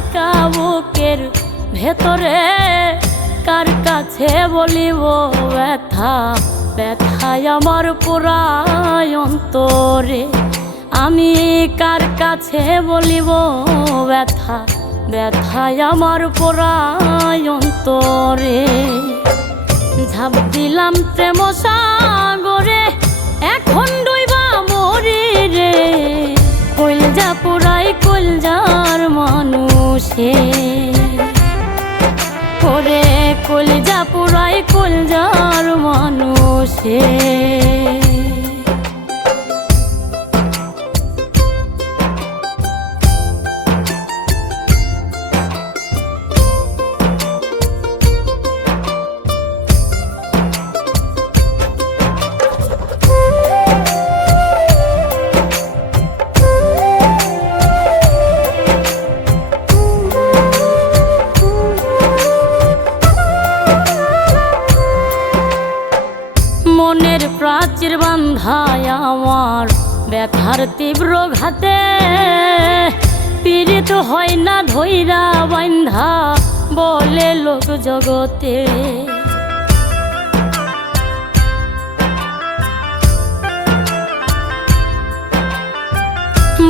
থাইকা বুকের ভেতরে কার কাছে বলিব ব্যথা, ব্যথায় আমার পুরায় অন্তরে। আমি কার কাছে বলিব ব্যথা, ব্যথায় আমার পুরায় অন্তরে। ঝাঁপ দিলাম প্রেম সাগরে, এখন ডুইবা মরি রে। কইলজা পুরাই কইলজার মানুষে, ওরে কইলজা পুরাই কইলজার মানুষে। মনের প্রাচীর বান্ধায় আমার ব্যথার তীব্র ঘাতে, পীড়িত হয় না ধৈরা বান্ধা বলে লোক জগতে।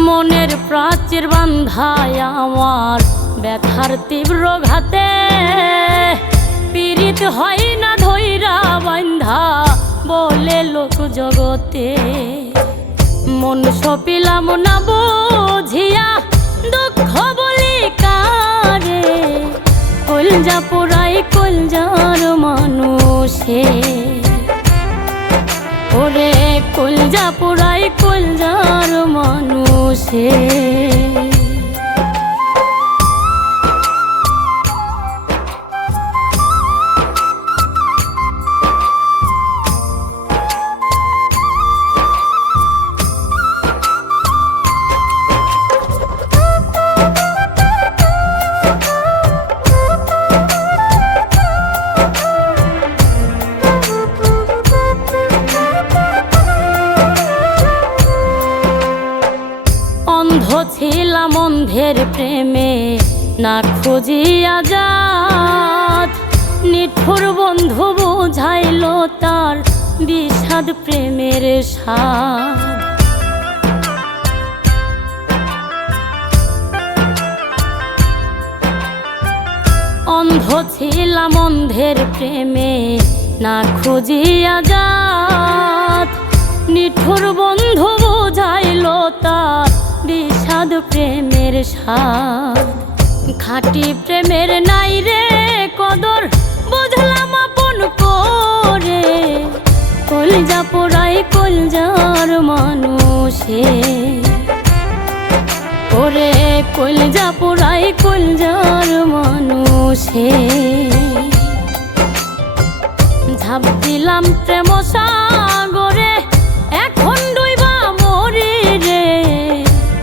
মনের প্রাচীর বান্ধায় আমার ব্যথার তীব্র ঘাতে, পীড়িত হয় না ধৈরা বান্ধা বলে লোক জগতে। মন সপিলাম না বুঝিয়া দুঃখ বলি কারে, কইলজা পুরাই কইলজার মানুষে, ওরে কইলজা পুরাই কইলজার মানুষে। অন্ধ ছিলাম অন্ধের প্রেমে না খুঁজিয়া জাত, নিঠুর বন্ধু বুঝাইল তার বিষাদ প্রেমের স্বাদ। অন্ধ ছিলাম অন্ধের প্রেমে না খুঁজিয়া জাত, নিঠুর বন্ধু বুঝাইল তার বিষাদ প্রেমের স্বাদ। খাঁটি প্রেমের নাই রে কদর, বুঝলাম আপন করে। কইলজা পুরাই কইলজার মানুষে, ওরে কইলজা পুরাই কইলজার মানুষে। ঝাঁপ দিলাম প্রেম সাগরে, এখন ডুইবা মরি রে।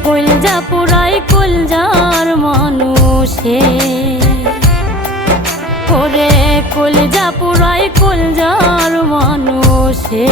কইলজা পুরাই কইলজার মানুষে, ওরে কইলজা পুরাই কইলজার মানুষে।